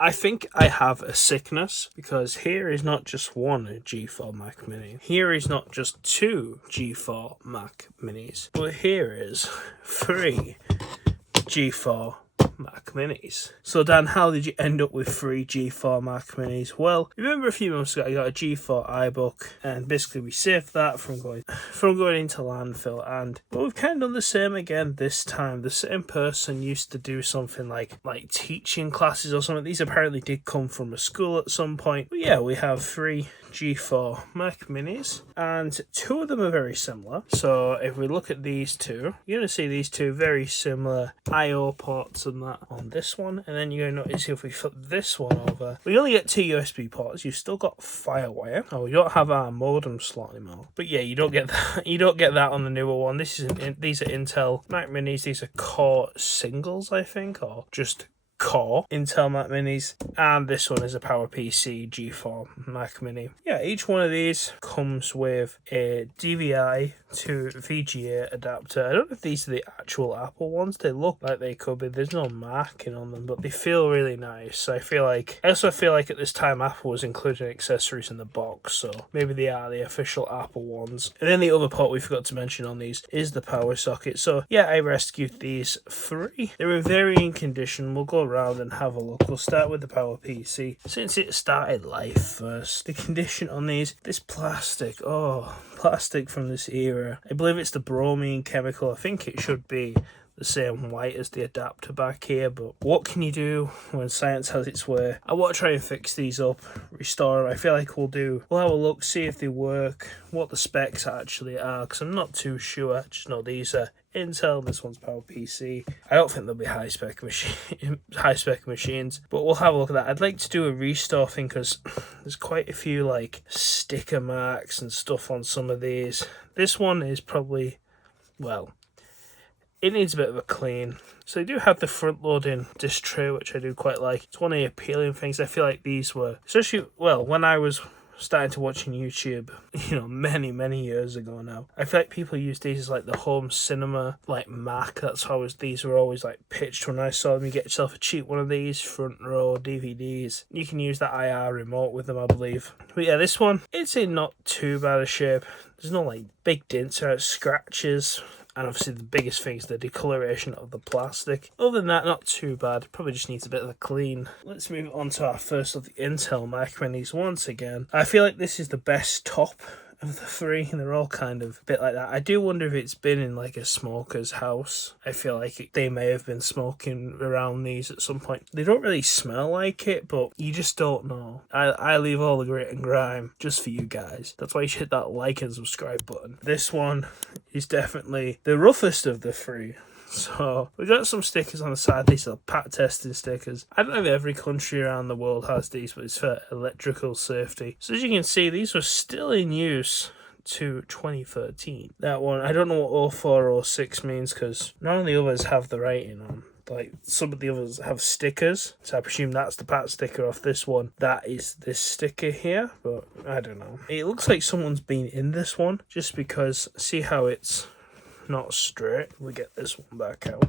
I think I have a sickness, because here is not just one G4 Mac Mini. Here is not just two G4 Mac Minis, but here is 3 G4 Mac Minis. So Dan, how did you end up with 3 G4 Mac Minis? Well, remember a few months ago I got a G4 iBook, and basically we saved that from going into landfill, and we've kind of done the same again this time. The same person used to do something like teaching classes or something. These apparently did come from a school at some point. But yeah, we have 3 G4 Mac Minis, and 2 of them are very similar. So if we look at these two, you're going to see these 2 very similar I/O ports and that on this one, and then you're going to notice if we flip this one over, we only get 2 USB ports. You've still got Firewire. Oh, we don't have our modem slot anymore, but yeah, you don't get that. You don't get that on the newer one. These are Intel Mac Minis. These are Core singles, I think, or just Core Intel Mac Minis, and this one is a PowerPC G4 Mac Mini. Yeah, each one of these comes with a DVI to VGA adapter. I don't know if these are the actual Apple ones. They look like they could be. There's no marking on them, but they feel really nice. I also feel like at this time Apple was including accessories in the box, so maybe they are the official Apple ones. And then the other part we forgot to mention on these is the power socket. So yeah, I rescued these 3. They're in varying condition. We'll go around and have a look. We'll start with the PowerPC, since it started life first. The condition on these, this plastic from this era, I believe it's the bromine chemical. I think it should be the same white as the adapter back here, but what can you do when science has its way? I want to try and fix these up, restore them. I feel like we'll have a look, see if they work, what the specs actually are, because I'm not too sure. I just know these are Intel, this one's PowerPC. I don't think they'll be high spec machines, but we'll have a look at that. I'd like to do a restore thing, because there's quite a few like sticker marks and stuff on some of these. This one is probably, well, it needs a bit of a clean. So they do have the front loading disc tray, which I do quite like. It's one of the appealing things. I feel like these were, especially, well, when I was starting to watching YouTube, many years ago now, I feel like people use these as like the home cinema, like Mac. That's how these were always like pitched when I saw them. You get yourself a cheap one of these, front row DVDs. You can use that IR remote with them, I believe. But yeah, this one, it's in not too bad a shape. There's no like big dents or scratches. And obviously the biggest thing is the discoloration of the plastic. Other than that, not too bad. Probably just needs a bit of a clean. Let's move on to our first of the Intel Mac Minis once again. I feel like this is the best top of the 3, and they're all kind of a bit like that. I do wonder if it's been in like a smoker's house. I feel like they may have been smoking around these at some point. They don't really smell like it, but you just don't know. I leave all the grit and grime just for you guys. That's why you should hit that like and subscribe button. This one is definitely the roughest of the 3. So we got some stickers on the side. These are pat testing stickers. I don't know if every country around the world has these, but it's for electrical safety. So as you can see, these were still in use to 2013. That one, I don't know what 04 or 06 means, because none of the others have the rating on. Like, some of the others have stickers, so I presume that's the pat sticker off this one. That is this sticker here, but I don't know. It looks like someone's been in this one, just because, see how it's not straight. We get this one back out.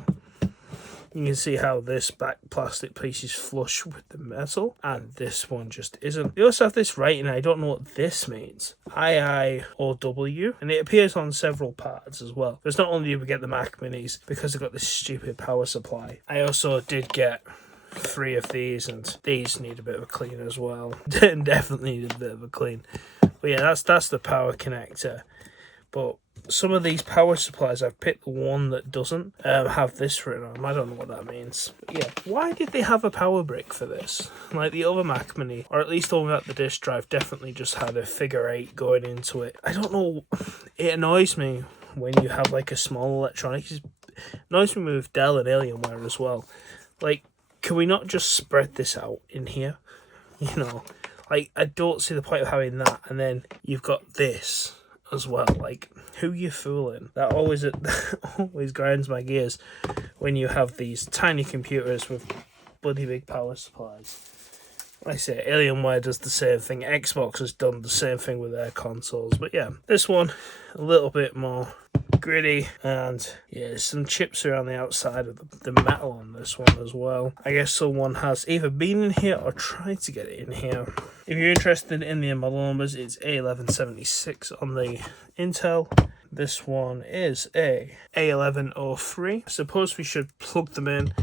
You can see how this back plastic piece is flush with the metal, and this one just isn't. They also have this writing, I don't know what this means. IIOW, and it appears on several parts as well. Because not only did we get the Mac Minis, because they've got this stupid power supply, I also did get 3 of these, and these need a bit of a clean as well. Definitely need a bit of a clean. But yeah, that's the power connector. But some of these power supplies, I've picked the one that doesn't have this written on them. I don't know what that means. But yeah, why did they have a power brick for this? Like the other Mac Mini, or at least the one without the disk drive, definitely just had a figure 8 going into it. I don't know. It annoys me when you have like a small electronic. It annoys me with Dell and Alienware as well. Like, can we not just spread this out in here? Like, I don't see the point of having that, and then you've got this as well. Like, who you fooling? That always grinds my gears when you have these tiny computers with bloody big power supplies. Like I say, Alienware does the same thing. Xbox has done the same thing with their consoles. But yeah, this one, a little bit more gritty, and yeah, some chips around the outside of the metal on this one as well. I guess someone has either been in here or tried to get it in here. If you're interested in the model numbers, it's A1176 on the Intel. This one is a A1103. I suppose we should plug them in,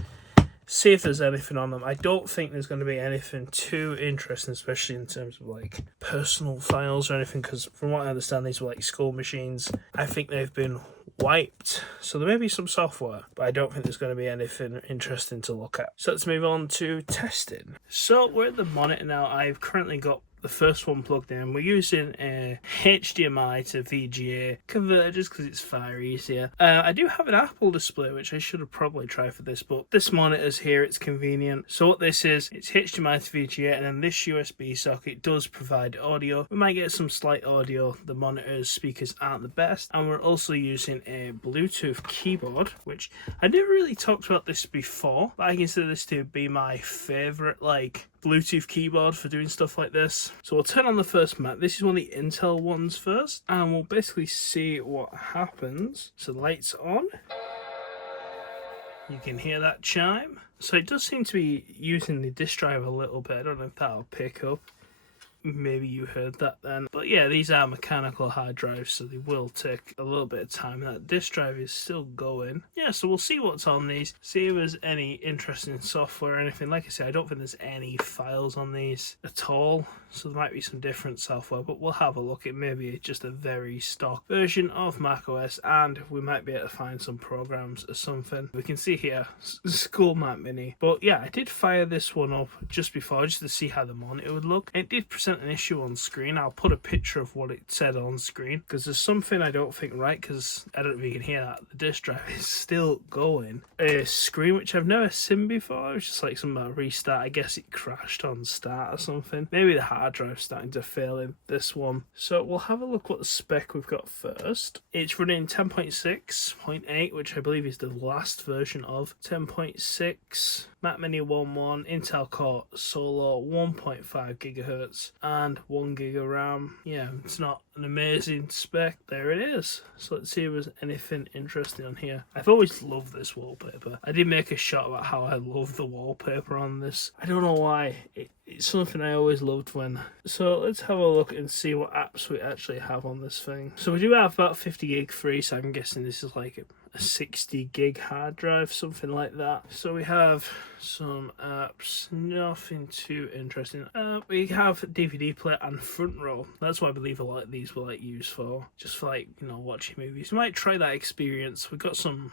see if there's anything on them. I don't think there's going to be anything too interesting, especially in terms of like personal files or anything, because from what I understand, these were like school machines. I think they've been wiped, so there may be some software, but I don't think there's going to be anything interesting to look at. So let's move on to testing. So we're at the monitor now. I've currently got the first one plugged in. We're using a HDMI to VGA converter just because it's far easier. I do have an Apple display, which I should have probably tried for this, but this monitor's here, it's convenient. So what this is, it's HDMI to VGA, and then this USB socket does provide audio. We might get some slight audio. The monitor's speakers aren't the best, and we're also using a Bluetooth keyboard, which I never really talked about this before, but I consider this to be my favorite like Bluetooth keyboard for doing stuff like this. So we'll turn on the first Mac. This is one of the Intel ones first, and we'll basically see what happens. So the light's on. You can hear that chime. So it does seem to be using the disk drive a little bit. I don't know if that'll pick up. Maybe you heard that then. But yeah, these are mechanical hard drives, so they will take a little bit of time. That disk drive is still going. Yeah, so we'll see what's on these, see if there's any interesting software or anything. Like I said, I don't think there's any files on these at all, so there might be some different software, but we'll have a look. It may be just a very stock version of macOS, and we might be able to find some programs or something. We can see here, School Mac Mini. But yeah, I did fire this one up just before, just to see how the monitor would look. It did present an issue on screen. I'll put a picture of what it said on screen, because there's something I don't think right, because I don't know if you can hear that, the disk drive is still going. A screen which I've never seen before. It was just like some restart. I guess it crashed on start or something. Maybe the hard drive's starting to fail in this one. So we'll have a look what the spec we've got first. It's running 10.6.8, which I believe is the last version of 10.6. Mac Mini 1.1, Intel Core Solo, 1.5 gigahertz and 1 gig of RAM. Yeah, it's not an amazing spec. There it is. So let's see if there's anything interesting on here. I've always loved this wallpaper. I did make a shot about how I love the wallpaper on this. I don't know why. It's something I always loved when. So let's have a look and see what apps we actually have on this thing. So we do have about 50 gig free, so I'm guessing this is like a 60 gig hard drive, something like that. So we have some apps, nothing too interesting. We have DVD player and front row. That's what I believe a lot of these were like used for, just for like, you know, watching movies. You might try that experience. We've got some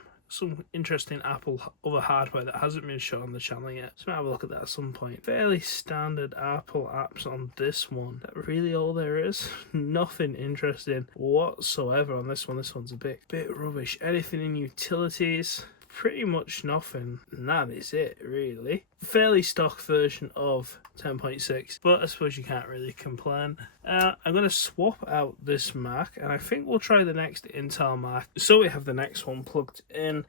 interesting Apple other hardware that hasn't been shown on the channel yet, so might have a look at that at some point. Fairly standard Apple apps on this one. That really all there is. Nothing interesting whatsoever on this one. This one's a bit rubbish. Anything in utilities? Pretty much nothing, and that is it really. Fairly stock version of 10.6, but I suppose you can't really complain. I'm going to swap out this Mac, and I think we'll try the next Intel Mac. So we have the next one plugged in.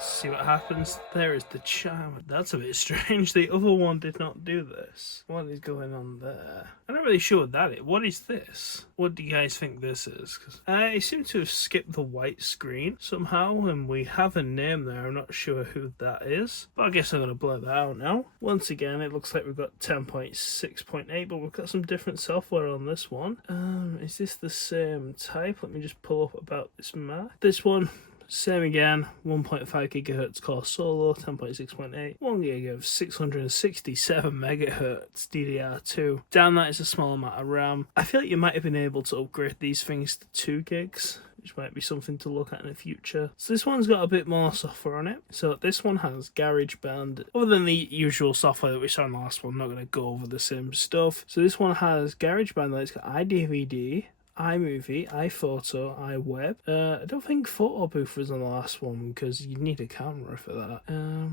See what happens. There is the chime. That's a bit strange. The other one did not do this. What is going on there? I'm not really sure what that is. What is this? What do you guys think this is? Because I seem to have skipped the white screen somehow, and we have a name there. I'm not sure who that is, but I guess I'm going to blur that out now. Once again, it looks like we've got 10.6.8, but we've got some different software on this one. Is this the same type? Let me just pull up about this Mac. This one, same again, 1.5 gigahertz Core Solo, 10.6.8, 1 gig of 667 megahertz DDR2. Down that is a small amount of RAM. I feel like you might have been able to upgrade these things to 2 gigs. Which might be something to look at in the future. So this one's got a bit more software on it. So this one has GarageBand. Other than the usual software that we saw in the last one, I'm not going to go over the same stuff. So this one has GarageBand, it's got iDVD, iMovie, iPhoto, iWeb. I don't think Photo Booth was on the last one because you need a camera for that.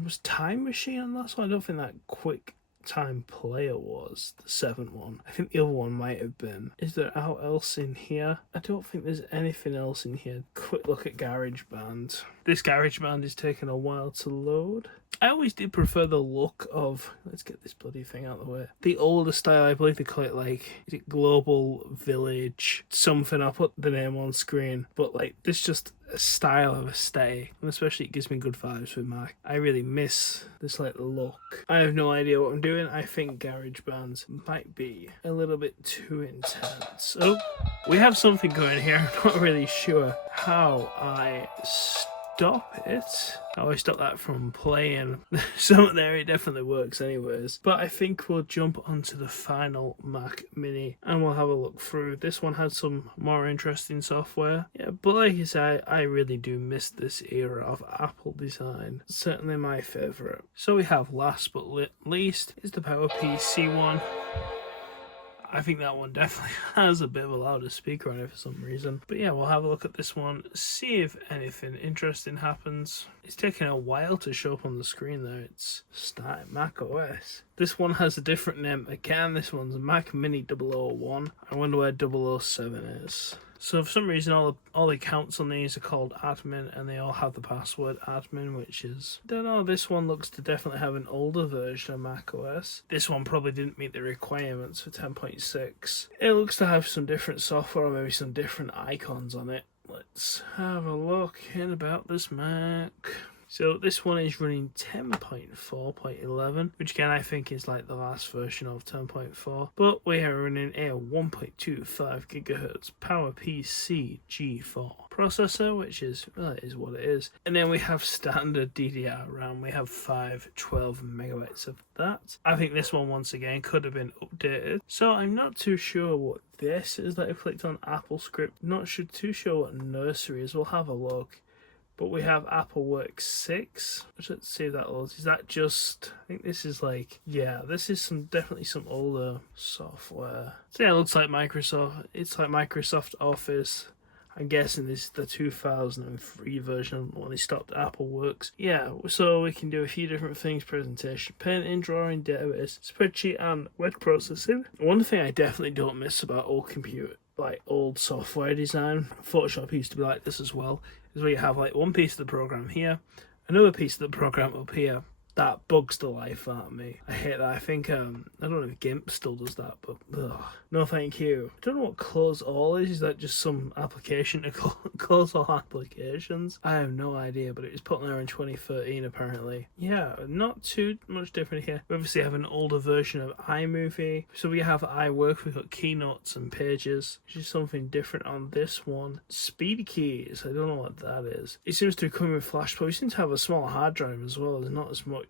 Was Time Machine on the last one? I don't think that quick time player was, the 7th one. I think the other one might have been. Is there out else in here? I don't think there's anything else in here. Quick look at GarageBand. This GarageBand is taking a while to load. I always did prefer the look of, let's get this bloody thing out of the way, the older style. I believe they call it like, is it Global Village something? I'll put the name on screen, but like this just a style of aesthetic, and especially it gives me good vibes with Mac. I really miss this like look. I have no idea what I'm doing. I think GarageBand might be a little bit too intense. Oh, we have something going here. I'm not really sure how I stop it. How I stop that from playing. Something there, it definitely works anyways. But I think we'll jump onto the final Mac Mini and we'll have a look through. This one had some more interesting software. Yeah, but like I said, I really do miss this era of Apple design. Certainly my favourite. So we have last but least is the PowerPC one. I think that one definitely has a bit of a louder speaker on it for some reason. But yeah, we'll have a look at this one, see if anything interesting happens. It's taking a while to show up on the screen there. It's starting Mac OS. This one has a different name again. This one's Mac Mini 001. I wonder where 007 is. So for some reason, all the accounts on these are called admin, and they all have the password admin, which is, I don't know, this one looks to definitely have an older version of macOS. This one probably didn't meet the requirements for 10.6. It looks to have some different software, or maybe some different icons on it. Let's have a look in about this Mac. So this one is running 10.4.11, which again I think is like the last version of 10.4. But we are running a 1.25 GHz PowerPC G4 processor, which is, well, it is what it is. And then we have standard DDR RAM. We have 12 megabytes of that. I think this one once again could have been updated. So I'm not too sure what this is that I clicked on Apple Script. Not too sure what nursery is. We'll have a look. But we have AppleWorks 6. Let's see if that loads. Is that just, I think this is like, yeah, this is definitely some older software. So yeah, it looks like Microsoft. It's like Microsoft Office. I'm guessing this is the 2003 version when they stopped AppleWorks. Yeah, so we can do a few different things: presentation, painting, drawing, database, spreadsheet, and word processing. One thing I definitely don't miss about old software design, Photoshop used to be like this as well, is where you have like one piece of the program here, another piece of the program up here. That bugs the life out of me. I hate that. I think, I don't know if GIMP still does that, but no thank you. I don't know what close all is. Is that just some application to close all applications? I have no idea, but it was put there in 2013 apparently. Yeah, not too much different here. We obviously have an older version of iMovie. So we have iWork, we've got keynotes and pages, which is something different on this one. Speed keys, I don't know what that is. It seems to be coming with flash, but we seem to have a small hard drive as well. There's not as much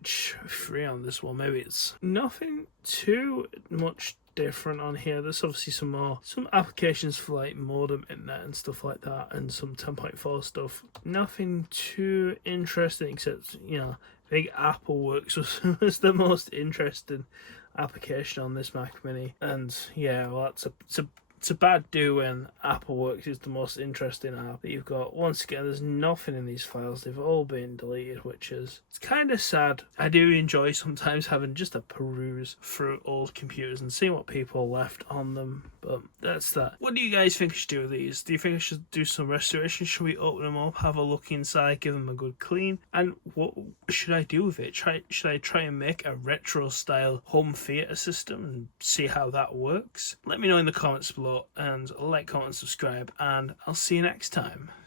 free on this one. Maybe it's nothing too much different on here. There's obviously some applications for like modem internet and stuff like that, and some 10.4 stuff. Nothing too interesting except, you know, I think AppleWorks was the most interesting application on this Mac Mini. And yeah, well, it's a bad do when AppleWorks is the most interesting app that you've got. Once again, there's nothing in these files. They've all been deleted, which is, it's kind of sad. I do enjoy sometimes having just a peruse through old computers and seeing what people left on them. But that's that. What do you guys think I should do with these? Do you think I should do some restoration? Should we open them up, have a look inside, give them a good clean? And what should I do with it? Should I try and make a retro style home theater system and see how that works? Let me know in the comments below, and like, comment, subscribe, and I'll see you next time.